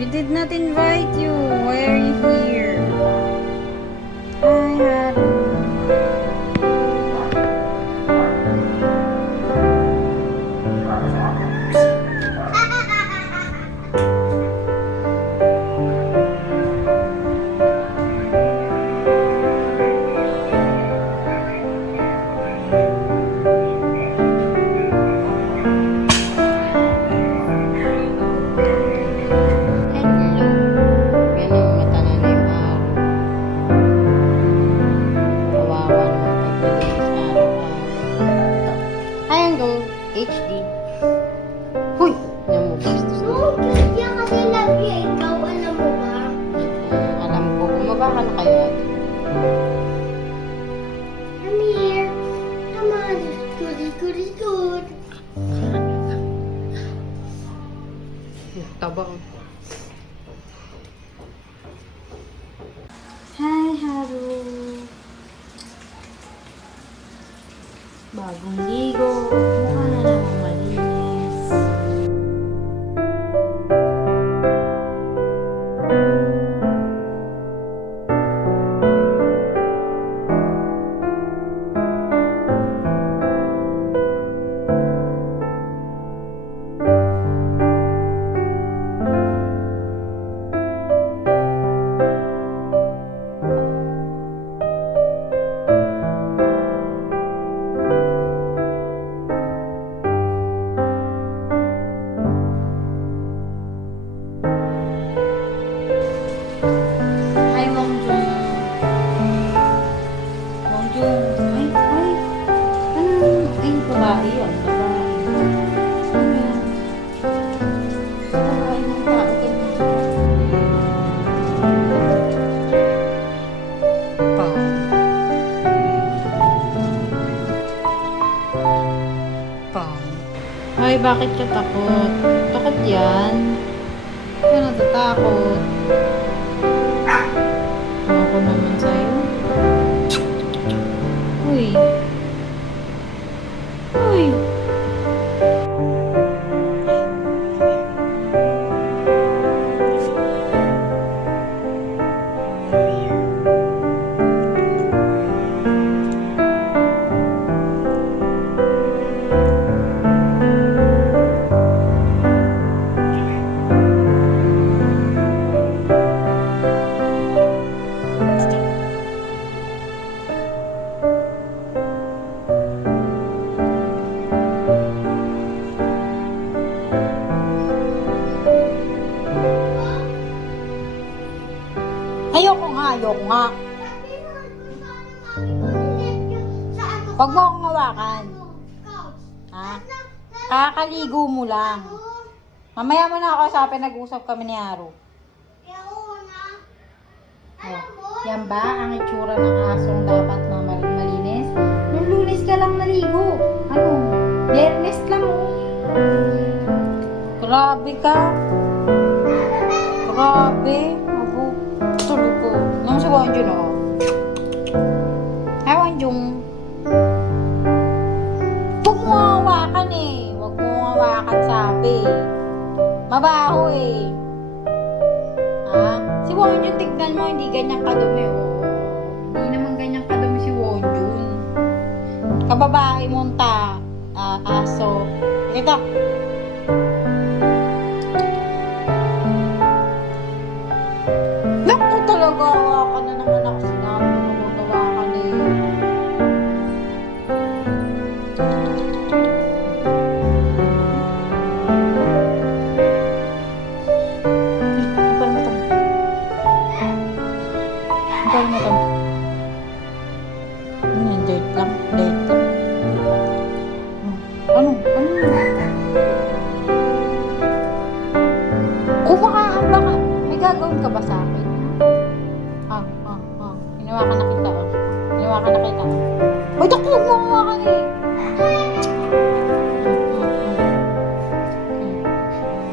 We did not invite you. Why are you here? Hi, Haru. HD. Huy! Namubos. No, kasi kanila ikaw, alam mo ba? Alam ko. Bumaba ka na kaya. I'm here. Come on, it's good, it's good, it's good. Tabang. Hi, Haru. Bagong ligo. Mukha na naman malinis. Hi, Wongjung. Wongjung. Ay, ay. Ano? Ay, babae yun. Babae. Ano yan? Babae ng tao. Pang. Pang. Ay, bakit ka takot? Takot yan. Ano natatakot? Ako naman sa'yo. Uy. Uy. Ayoko nga, ayoko nga. Huwag mo akong hawakan. Ha? Kakaligo mo lang. Mamaya mo na ako sa nag-usap kami ni Haru. Oh. Yan ba ang itsura ng asong dapat na malinis? Nung Lunes ka lang naligo. Ano? Biyernes lang. Grabe ka. Grabe. Abo. Tulog ko. Nang si Wonjun ako. Hi, Wonjung. Huwag mo hawakan eh. Huwag mo hawakan sabi. Mabaho eh. Ha? Si Wonjun, tignan mo, hindi ganyan kadumi oh. Hindi naman ganyan kadumi si Wonjun. Kababae mong aso. Kita.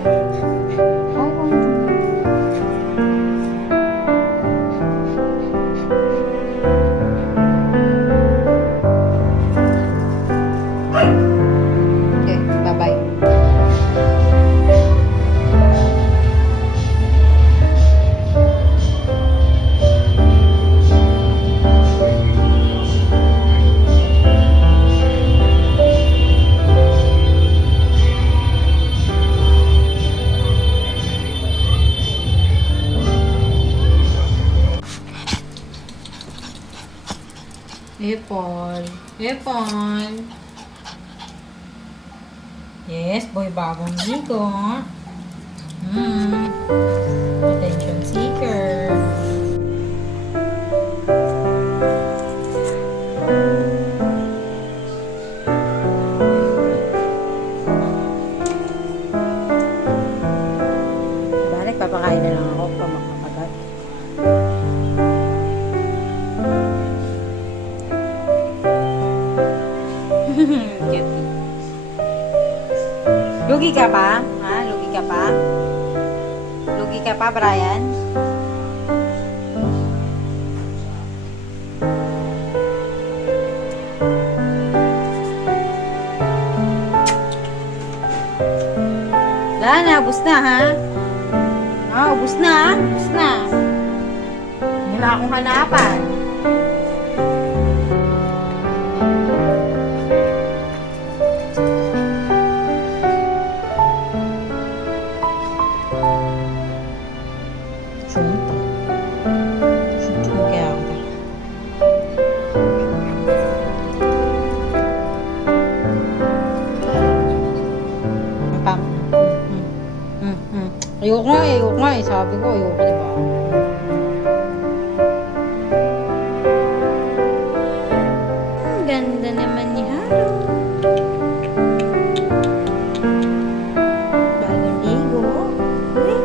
Hi, Bonjour. Okay, bye-bye. Ipon. Ipon. Yes, boy, bagong ligo. Attention seeker. Balik, papakain na lang ako pa makakagat. Cute. Lugi ka pa? Ha? Lugi ka pa? Lugi ka pa, Brian? Wala na, ubus na, ha? Ubus na, ha? Ubus na. Hindi na akong hanapan. Sunta. Sunta kaya ako. Pam. Ayoko nga eh. Sabi ko, ayoko, diba? Ang ganda naman ni Haro. Bagong ligo. Uy.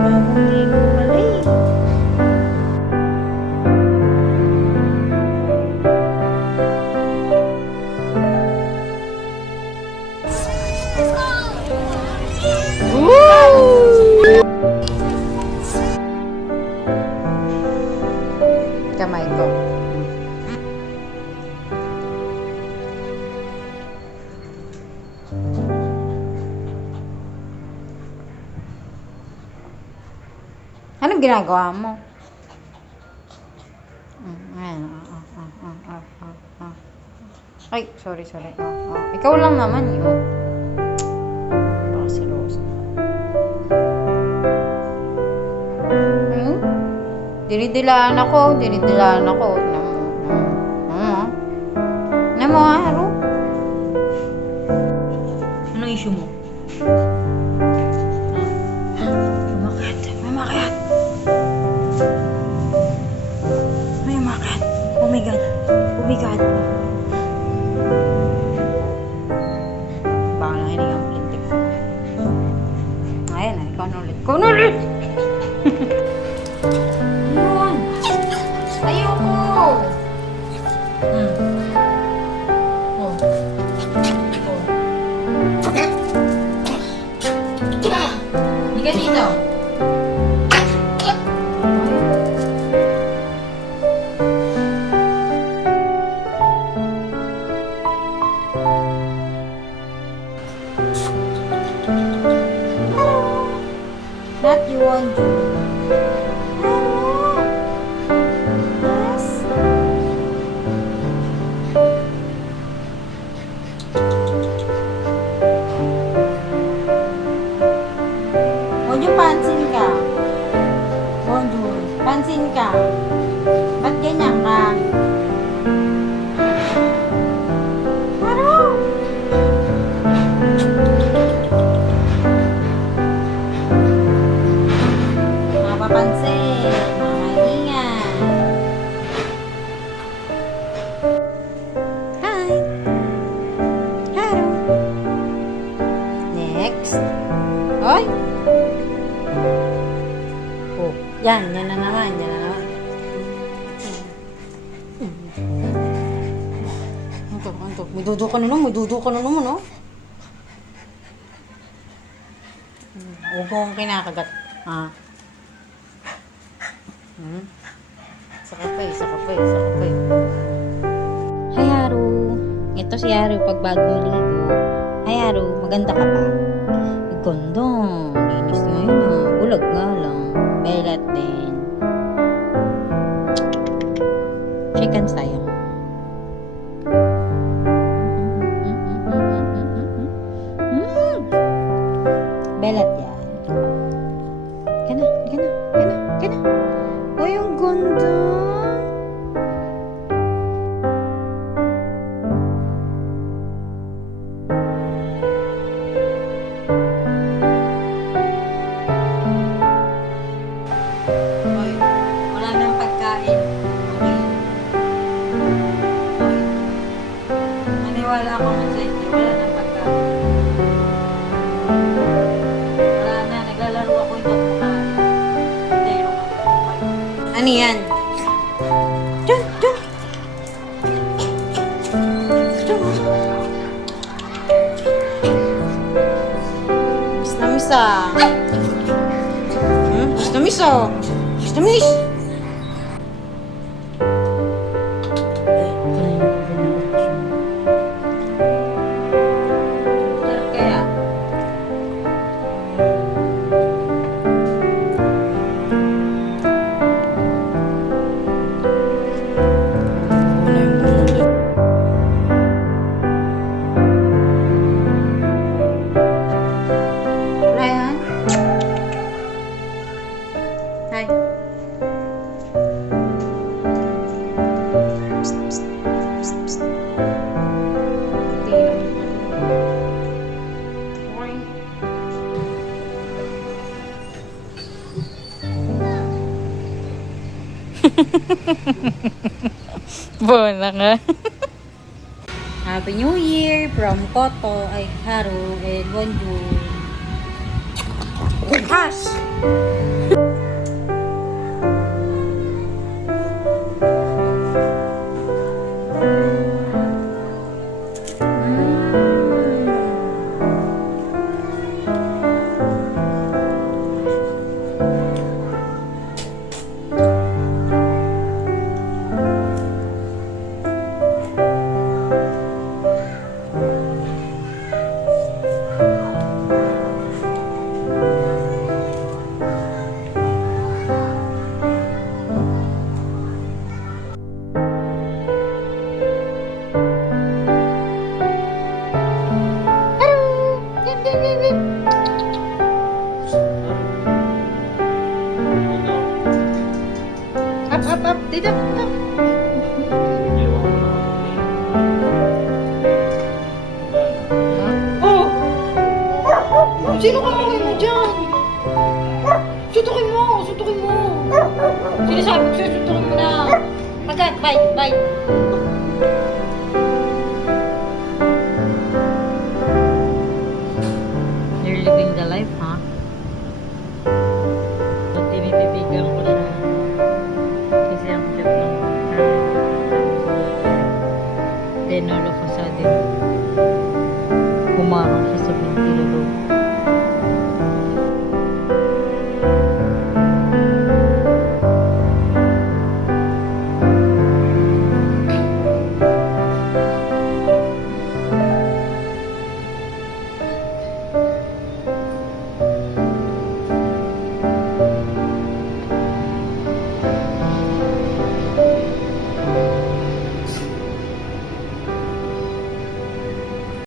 Bagong ligo pala eh. Kamay ko. Anong ginagawa mo? Ayan. Ay, sorry. Ikaw lang naman yun. Baka si Rose. Dinidilaan ako. Namo, Haro? Anong issue mo? May umakyat. Oh my God. Baka lang hininga ang lintik. Ayan na, ikaw na ulit. Ayun. Ayoko. Hindi ka dito. Not you want you. Yes. Bonjour, pansin ka. Bonjour, pansin ka. Ba't ganyan ka? Haro! Mapapansin. Mamahingan. Hi. Haro. Next. Hoy. Oh, yan na naman. Antok. May dudo ka na naman, oh. Huwag mo akong kinakagat. Ha? Saka pa eh. Hi, Haru. Ito si Haru pag bagong ligo. Hi, Haru. Maganda ka ba? Ganda. Linis na yun ah. Bulag nga lang. Belat din. Shake hands tayo. Belat yan. Gana. Ay, ang ganda. Ay, wala nang pagkain. Okay. Maniwala ako man sa hindi. Wala nang pagkain. Wala na. Naglalaro ako ito kumakain. Hindi, ano yan? Diyan. Misa. Miss. Kaya. Ryan? Hi. Bola nga. Happy New Year from Koto, ay Haru, and Bonjour. Bukas! Up. Dito. Oh! Sino kakawin mo dyan? Sutukin mo! Sinasabi ko sa'yo, sutukin mo na. Agad, bye. You're living the life, ha? So, tinititigan ko siya. Kasi ang cute ng then all of a sudden, humarang siya sa binti loob.